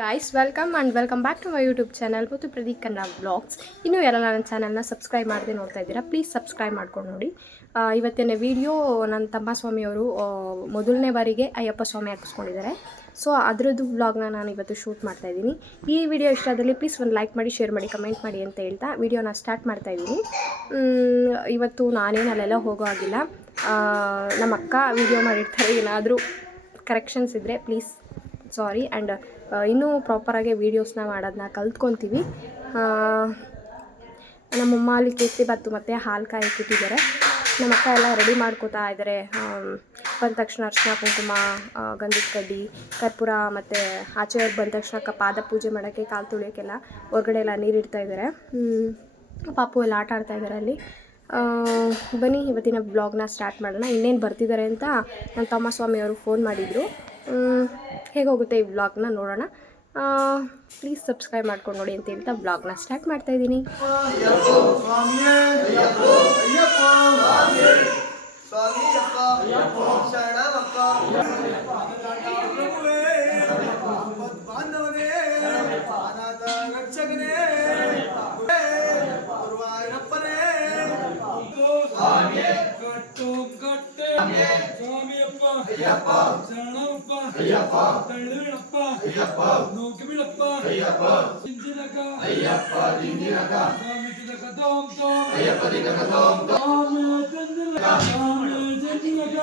Guys welcome and welcome back to my YouTube channel ಮತ್ತು Pradeep Kannada blogs ಇನ್ನೂ ಎಲ್ಲ ನನ್ನ ಚಾನಲ್ನ ಸಬ್ಸ್ಕ್ರೈಬ್ ಮಾಡದೆ ನೋಡ್ತಾ ಇದ್ದೀರಾ ಪ್ಲೀಸ್ ಸಬ್ಸ್ಕ್ರೈಬ್ ಮಾಡ್ಕೊಂಡು ನೋಡಿ. ಇವತ್ತಿನ ವಿಡಿಯೋ ನನ್ನ ತಮ್ಮ ಸ್ವಾಮಿಯವರು ಮೊದಲನೇ ಬಾರಿಗೆ ಅಯ್ಯಪ್ಪ ಸ್ವಾಮಿ ಹಾಕಿಸ್ಕೊಂಡಿದ್ದಾರೆ. ಸೊ ಅದರದ್ದು ವ್ಲಾಗ್ನ ನಾನು ಇವತ್ತು ಶೂಟ್ ಮಾಡ್ತಾ ಇದ್ದೀನಿ. ಈ ವಿಡಿಯೋ ಇಷ್ಟ ಆದಲ್ಲಿ ಪ್ಲೀಸ್ ಒಂದು ಲೈಕ್ ಮಾಡಿ ಶೇರ್ ಮಾಡಿ ಕಮೆಂಟ್ ಮಾಡಿ ಅಂತ ಹೇಳ್ತಾ ವಿಡಿಯೋನ ಸ್ಟಾರ್ಟ್ ಮಾಡ್ತಾ ಇದ್ದೀನಿ. ಇವತ್ತು ನಾನೇನು ಅಲ್ಲೆಲ್ಲ ಹೋಗೋ ಆಗಿಲ್ಲ ನಮ್ಮ ಅಕ್ಕ ವಿಡಿಯೋ ಮಾಡಿರ್ತಾರೆ, ಏನಾದರೂ ಕರೆಕ್ಷನ್ಸ್ ಇದ್ದರೆ ಪ್ಲೀಸ್ ಸಾರಿ ಆ್ಯಂಡ್ ಇನ್ನೂ ಪ್ರಾಪರಾಗಿ ವೀಡಿಯೋಸ್ನ ಮಾಡೋದನ್ನ ಕಲ್ತ್ಕೊತೀವಿ. ನಮ್ಮಮ್ಮ ಅಲ್ಲಿ ಕೇಸರಿ ಬತ್ತು ಮತ್ತು ಹಾಲು ಕಾಯಕ್ಕಿಟ್ಟಿದ್ದಾರೆ ನಮ್ಮ ಅಕ್ಕ ಎಲ್ಲ ರೆಡಿ ಮಾಡ್ಕೋತಾ ಇದ್ದಾರೆ ಬಂದ ತಕ್ಷಣ ಅರ್ಶಿನ ಕುಂಕುಮ ಗಂಧದ ಕಡ್ಡಿ, ಕರ್ಪೂರ ಮತ್ತು ಆಚೆ ಬಂದ ತಕ್ಷಣ ಪಾದ ಪೂಜೆ ಮಾಡೋಕ್ಕೆ, ಕಾಲು ತುಳಿಯೋಕ್ಕೆಲ್ಲ ಹೊರಗಡೆ ಎಲ್ಲ ನೀರು ಇಡ್ತಾ ಇದ್ದಾರೆ. ಪಾಪು ಎಲ್ಲ ಆಟ ಆಡ್ತಾ ಇದ್ದಾರೆ ಅಲ್ಲಿ. ಬನ್ನಿ, ಇವತ್ತಿನ ಬ್ಲಾಗ್ನ ಸ್ಟಾರ್ಟ್ ಮಾಡೋಣ. ಇನ್ನೇನು ಬರ್ತಿದ್ದಾರೆ ಅಂತ ನನ್ನ ತಮ್ಮ ಸ್ವಾಮಿಯವರು ಫೋನ್ ಮಾಡಿದರು. ಹೇಗೆ ಹೋಗುತ್ತೆ ಈ ಬ್ಲಾಗ್ನ ನೋಡೋಣ. ಪ್ಲೀಸ್ ಸಬ್ಸ್ಕ್ರೈಬ್ ಮಾಡ್ಕೊಂಡು ನೋಡಿ ಅಂತ ಹೇಳ್ತಾ ಬ್ಲಾಗ್ನ ಸ್ಟಾರ್ಟ್ ಮಾಡ್ತಾ ಇದ್ದೀನಿ. ஐயப்பா. தள்ளுவிடப்பா ஐயப்பா. நோக்கிவிடப்பா. ஐயப்பா. சிஞ்சினக ஐயப்பா சிஞ்சினக சாமி சினக தோம். தோம். ஐயப்பா சினக தோம். தோம் சந்தினக சாமி சிஞ்சினக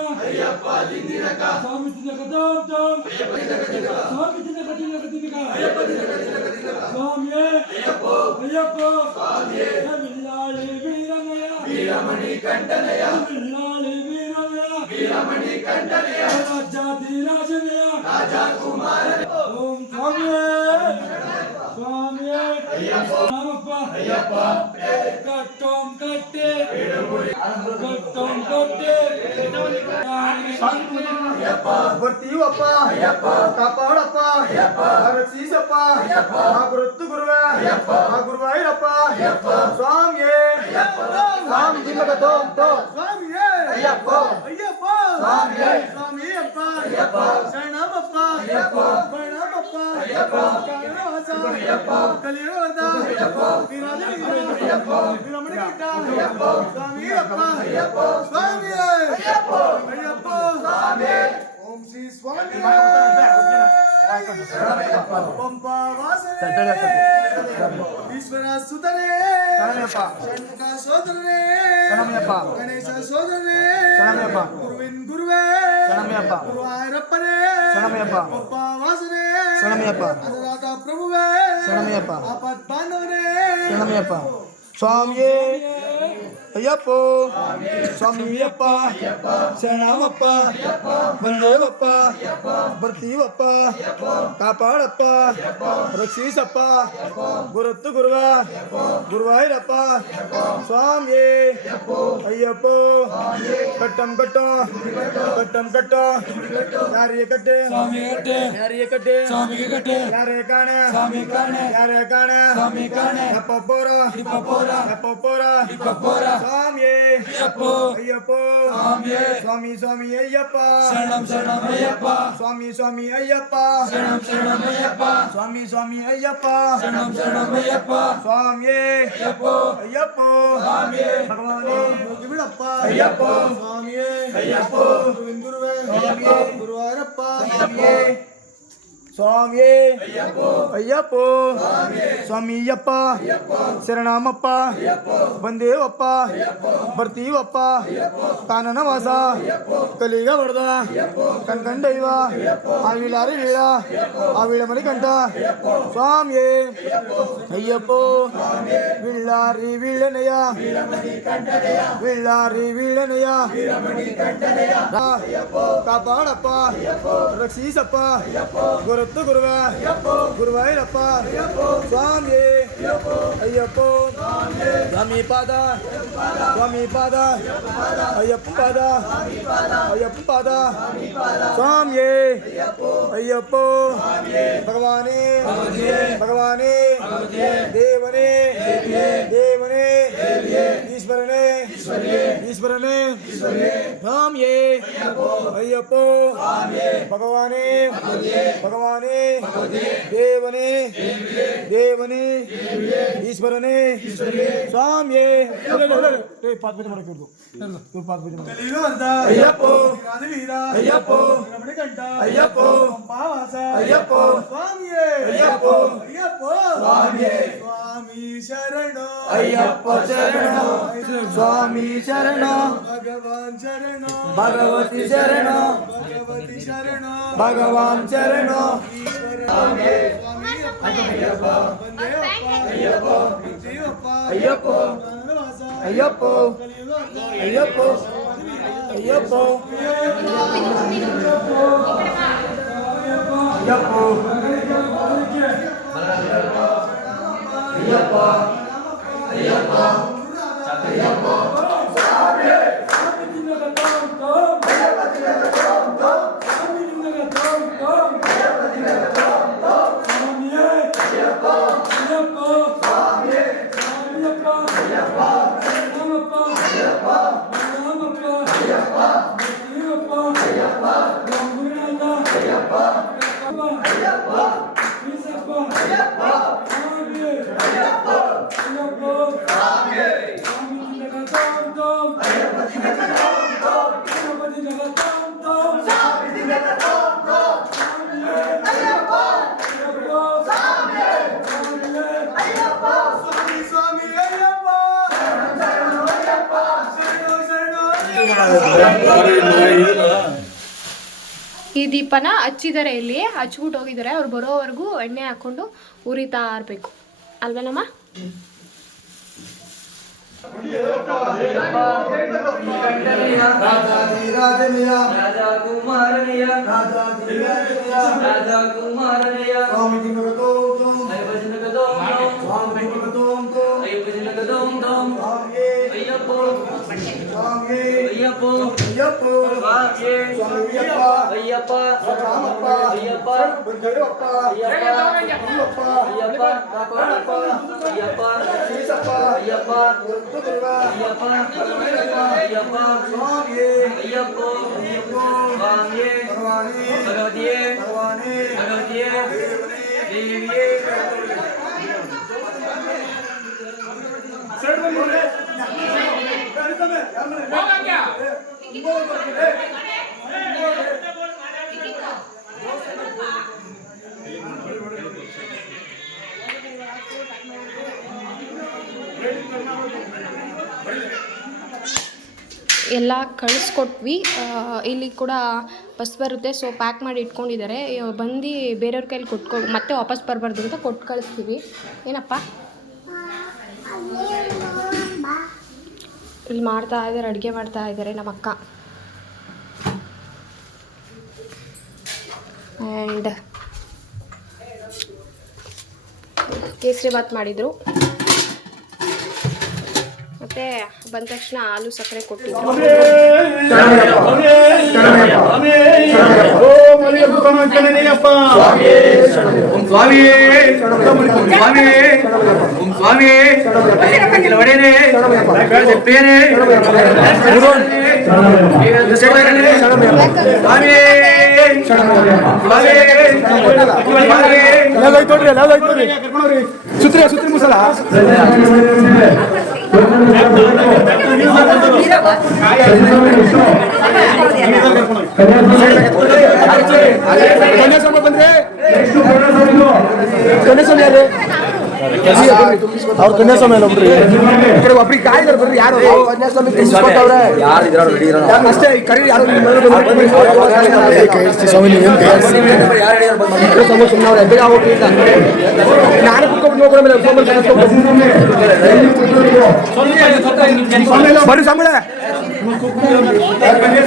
ராஜாதி ராஜனையா. ರಾಜಾಧಿರಾಜನಯ ರಾಜಕುಮಾರ ಓಂ ಸ್ವಾಮಿಯೇ ಸ್ವಾಮಿಯೇ ರಾಮಪ್ಪ ಅಯ್ಯಪ್ಪ ಕಟ್ಟೋಂ ಕಟ್ಟೆ ಕಟ್ಟೋಂ ಕಟ್ಟೆ ಬರ್ತೀವಪ್ಪ ಕಾಪಾಡಪ್ಪ ರಕ್ಷಿಸಪ್ಪ ಆ ಗುರುತು ಗುರುವ ಆ ಗುರುವಾಯೂರಪ್ಪ ಸ್ವಾಮಿಯೇ ಸ್ವಾಮಿ ಜಿಲ್ಲಗ ತೋಂ ತೋಂ ಸ್ವಾಮಿಯೇ ಅಯ್ಯಪ್ಪ ಅಯ್ಯಪ್ಪ ಸ್ವಾಮಿಯೇ ಸ್ವಾಮಿಯಪ್ಪ ಶರಣಮಪ್ಪ ಬಣಮಪ್ಪ ಕಾರಣವಾಸ ಕಲಿಯೋದ ವಿರಾಜನಿಗಿರ ವಿರಮಣಿಗಿಟ್ಟ ಸ್ವಾಮಿಯಪ್ಪ ಸ್ವಾಮಿಯೇ ಅಯ್ಯಪ್ಪ ಓಂ ಶ್ರೀ ಸ್ವಾಮಿಯೇ ಪಂಪ ವಾಸನೆ ಈಶ್ವರ ಸುತನೇ ಶರಣಯ್ಯಪ್ಪ. ಷಣ್ಮುಖ ಸೋದರನೇ ಶರಣಯ್ಯಪ್ಪ. ಗಣೇಶ ಸೋದರನೇ ಶರಣಯ್ಯಪ್ಪ. ಗುರುವಿನ್ ಗುರುವೇ ಶರಣಯ್ಯಪ್ಪ. ಗುರುವಾಯೂರಪ್ಪನೇ ಶರಣಯ್ಯಪ್ಪ. ಪಂಪ ವಾಸನೆ ಶರಣಯ್ಯಪ್ಪ. ಅನ್ನದಾತ ಪ್ರಭುವೇ ಶರಣಯ್ಯಪ್ಪ. ಆಪತ್ ಬಾಂಧವನೇ ಶರಣಮಯ್ಯಪ್ಪ ಸ್ವಾಮಿಯೇ ஐயப்போ. சுவாமி ஐயப்பா சேனாமப்பா. வந்தேவப்பா பர்த்தீவப்பா காப்பாடப்பா ரக்ஷீசப்பா. குருத்து குருவா. குருவாயிரப்பா. சுவாமி ஐயப்போ. கட்டம் கட்டம் கட்டம் கட்டம் யாரைய கட்டு? யாரைய கட்டு? யாரைய காண? யாரைய காண? எப்ப போறா எப்ப போறா எப்ப போறா சாமியே. ஐயப்போ. ஐயப்போ. சாமியே. சுவாமி சுவாமி ஐயப்பா. சரணம் சரணம் ஐயப்பா. சுவாமி சுவாமி ஐயப்பா. சரணம் சரணம் ஐயப்பா. சுவாமி சுவாமி ஐயப்பா. சரணம் சரணம் ஐயப்பா. சுவாமியே. ஐயப்போ. சுவாமியே ஐயப்போ சுவாமி ஐயப்பா சரணாமப்பா வந்தேவப்பா பர்த்தீவப்பா கானனவாசா கலிக வரதா கண்கண்டைவா ஆவிலாறு வீழா ஆவிளமணி கண்டா சுவாமியே ஐயப்போ வில்லாரி வீழனையா வில்லாரி வீழனையா காப்பாடப்பா ரக்ஷீசப்பா குரு ವಿಳ್ಳಾರಿ ವೀಳನಯ ಕಾಪಾಡಪ್ಪ ರಕ್ಷಿಸಪ್ಪ ಗುರುತ್ತು ಗುರುವ ಗುರುವಾಯೂರಪ್ಪ ಸ್ವಾಮಿ ಅಯ್ಯಪ್ಪ ಸ್ವಾಮಿ ಪಾದ ಸ್ವಾಮಿ ಪಾದ ಅಯ್ಯಪ್ಪ ಪಾದ ಅಯ್ಯಪ್ಪ ಪಾದ ಸ್ವಾಮಿ ಅಯ್ಯಪ್ಪ ಭಗವಾನೇ ಭಗವಾನೇ ஈஸ்வரனே நாம் ஏ ஐயப்போ பகவானே பகவானே தேவனே தேவனே ஈஸ்வரனே சுவாமியே பாத்து பேச்சு மடக்கிடுது பாத்து பேச்சு ஐயப்போ ஐயப்போ ஐயப்போ ஐயப்போ சுவாமியே ஐயப்போ ஐயப்போ சுவாமியே స్వామి శరణో. అయ్యప్ప శరణో. స్వామి శరణో. భగవాన్ శరణో. భగవతి శరణో. భగవతి శరణో. భగవాన్ శరణో. అయ్యప్ప అయ్యప్ప. అయ్యప్ప. అయ్యప్ప. అయ్యప్ప. అయ్యప్ప. అయ్యప్ప. అయ్యప్ప. Yeah, but... ಈ ದೀಪನ ಹಚ್ಚಿದ್ದಾರೆ ಇಲ್ಲಿ ಹಚ್ಬಿಟ್ಟು ಹೋಗಿದ್ದಾರೆ. ಅವ್ರು ಬರೋವರೆಗೂ ಎಣ್ಣೆ ಹಾಕೊಂಡು ಉರಿತಾ ಇರಬೇಕು. ಅಲ್ವೇನಮ್ಮ ರಾಜಾ ಕುಮಾರನಿಯ ರಾಜಾ ಕುಮಾರನಿಯ ஐயப்பா ஐயப்பா ராமப்பா ஐயப்பா ஐயப்பா ஐயப்பா ஐயப்பா ஐயப்பா சீசப்பா ஐயப்பா ஐயப்பா ஐயப்பா சுவாமியே ஐயப்போ ஐயப்போ ಎಲ್ಲ ಕಳಿಸ್ಕೊಟ್ವಿ. ಇಲ್ಲಿ ಕೂಡ ಬಸ್ ಬರುತ್ತೆ ಸೊ ಪ್ಯಾಕ್ ಮಾಡಿ ಇಟ್ಕೊಂಡಿದ್ದಾರೆ. ಬಂದು ಬೇರೆಯವ್ರ ಕೈಲಿ ಕೊಟ್ಕೊ, ಮತ್ತೆ ವಾಪಸ್ ಬರಬಾರ್ದು ಅಂತ ಕೊಟ್ಟು ಕಳಿಸ್ತೀವಿ. ಏನಪ್ಪ? ಇಲ್ಲಿ ಮಾಡ್ತಾ ಇದ್ದಾರೆ ಅಡುಗೆ ಮಾಡ್ತಾ ಇದ್ದಾರೆ ನಮ್ಮ ಅಕ್ಕ. ಆ್ಯಂಡ್ ಕೇಸರಿ ಬಾತ್ ಮಾಡಿದರು. ಮತ್ತು ಬಂದ ತಕ್ಷಣ ಹಾಲು ಸಕ್ಕರೆ ಕೊಟ್ಟಿದ್ರು. ಓಂ ಸ್ವಾಮಿ ಓಂ ಸ್ವಾಮಿ ಓಂ ಸ್ವಾಮಿ ಅಯ್ಯಪ್ಪನ ಒಡೆಯನೇ ಪ್ರಿಯನೇ ಸ್ವಾಮಿ ಸುತ್ರಿ ಸುತ್ರಿ ಮುಸಲ ಕನ್ಯಾಸ್ವಾಮಿ ಬಂದ್ರೆ ಕನ್ಯಾಸ್ವಾಮಿ ಯಾರು ಅವ್ರ ಕನ್ಯಾಸ್ವಾಮಿ ಅಲ್ಲ ಒಬ್ರಿ ಈ ಕಡೆ ಒಬ್ರಿಗೆ ಕಾಯ್ದಾರ ಬರ್ರಿ ಯಾರು ಕನ್ಯಾಸ್ವಾಮಿ ಅಷ್ಟೇ ಕರಿ ಯಾರು ಸ್ವಾಮಿ ನೀವೇನು ಸ್ವಾಮಿ ಸುಮ್ಮನೆ ಅವ್ರು ಎಬ್ಬೆ ಹೋಗ್ರಿ ನಾನು ಬರ್ರಿ ಸ್ವಾಮಿಗಳೇ.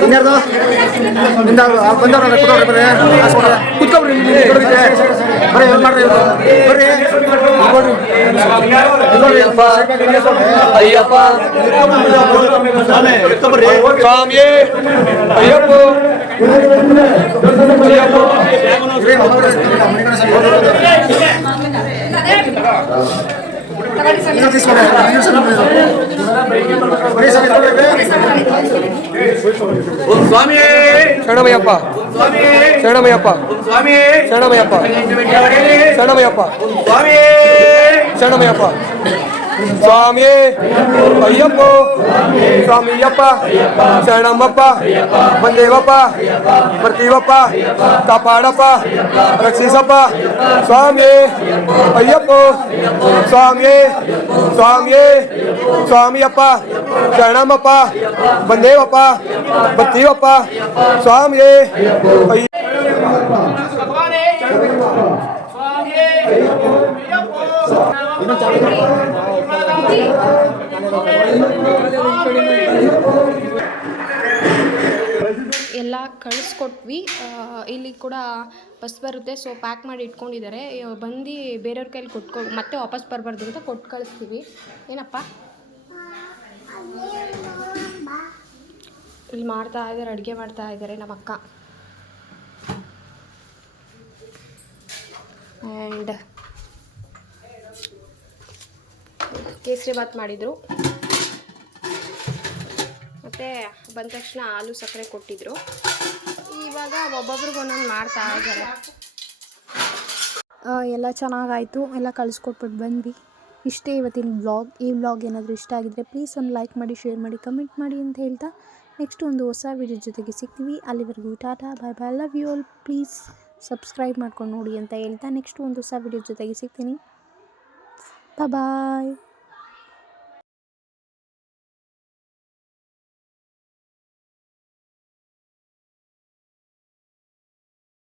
ಇನ್ಯಾರ್ದು? ನಿಂದ ಬಂದವ್ರ ಕುತ್ಕೊಳ್ರಿ ಬರ್ರಿ. ಕುತ್ಕೊಬ್ರಿ ಬರ್ರಿ ಏನ್ ಮಾಡ್ರಿ? ಬರ್ರಿ. ಅಯ್ಯಪ್ಪ ಅಯ್ಯಪ್ಪ. ಸ್ವಾಮಿಯೇ. ಅಯ್ಯಪ್ಪ. ಓಂ ಸ್ವಾಮಿಯೇ ಶರಣಮಯ್ಯಪ್ಪ ಓಂ ಸ್ವಾಮಿಯೇ ಶರಣಮಯ್ಯಪ್ಪ ಓಂ ಸ್ವಾಮಿಯೇ ಶರಣಮಯ್ಯಪ್ಪ ಬೆಟ್ಟದ ಒಡೆಯನೇ ಶರಣಮಯ್ಯಪ್ಪ சுவாமியே ஐயப்போ சுவாமி ஐயப்பா சரணமப்பா வந்தேவப்பா பிரதீவப்பா தப்பாடப்பா ரக்ஷிசப்பா சுவாமியே ஐயப்போ சுவாமியே சுவாமியே சுவாமி அப்பா சரணமப்பா வந்தேவப்பா பிரதீவப்பா சுவாமியே சுவாமியே ಎಲ್ಲ ಕಳಿಸ್ಕೊಟ್ವಿ. ಇಲ್ಲಿ ಕೂಡ ಬಸ್ ಬರುತ್ತೆ ಸೊ ಪ್ಯಾಕ್ ಮಾಡಿ ಇಟ್ಕೊಂಡಿದ್ದಾರೆ. ಬಂದು ಬೇರೆಯವ್ರ ಕೈಲಿ ಕೊಟ್ಕೊ, ಮತ್ತೆ ವಾಪಸ್ ಬರಬಾರ್ದು ಅಂತ ಕೊಟ್ಟು ಕಳಿಸ್ತೀವಿ. ಏನಪ್ಪ? ಇಲ್ಲಿ ಮಾಡ್ತಾ ಇದ್ದಾರೆ, ಅಡುಗೆ ಮಾಡ್ತಾ ಇದ್ದಾರೆ ನಮ್ಮ ಅಕ್ಕ ಆ್ಯಂಡ್ ಕೇಸರಿ ಬಾತ್ ಮಾಡಿದರು. ಮತ್ತು ಬಂದ ತಕ್ಷಣ ಹಾಲು ಸಕ್ಕರೆ ಕೊಟ್ಟಿದ್ರು. ಇವಾಗ ಒಬ್ಬೊಬ್ರಿಗೆ ಒಂದೊಂದು ಮಾಡ್ತಾ ಇದ್ದಾರೆ. ಎಲ್ಲ ಚೆನ್ನಾಗಾಯಿತು. ಎಲ್ಲ ಕಳಿಸ್ಕೊಟ್ಬಿಟ್ಟು ಬಂದ್ವಿ. ಇಷ್ಟೇ ಇವತ್ತಿನ ಬ್ಲಾಗ್ ಈ ಬ್ಲಾಗ್ ಏನಾದರೂ ಇಷ್ಟ ಆಗಿದ್ರೆ ಪ್ಲೀಸ್ ಒಂದು ಲೈಕ್ ಮಾಡಿ ಶೇರ್ ಮಾಡಿ ಕಮೆಂಟ್ ಮಾಡಿ ಅಂತ ಹೇಳ್ತಾ ನೆಕ್ಸ್ಟ್ ಒಂದು ಹೊಸ ವಿಡಿಯೋ ಜೊತೆಗೆ ಸಿಗ್ತೀವಿ. ಅಲ್ಲಿವರೆಗೂ tata bye bye love you all please subscribe ಮಾಡ್ಕೊಂಡು ನೋಡಿ ಅಂತ ಹೇಳ್ತಾ ನೆಕ್ಸ್ಟ್ ಒಂದು ಹೊಸ ವಿಡಿಯೋ ಜೊತೆಗೆ ಸಿಗ್ತೀನಿ. ಬಾಯ್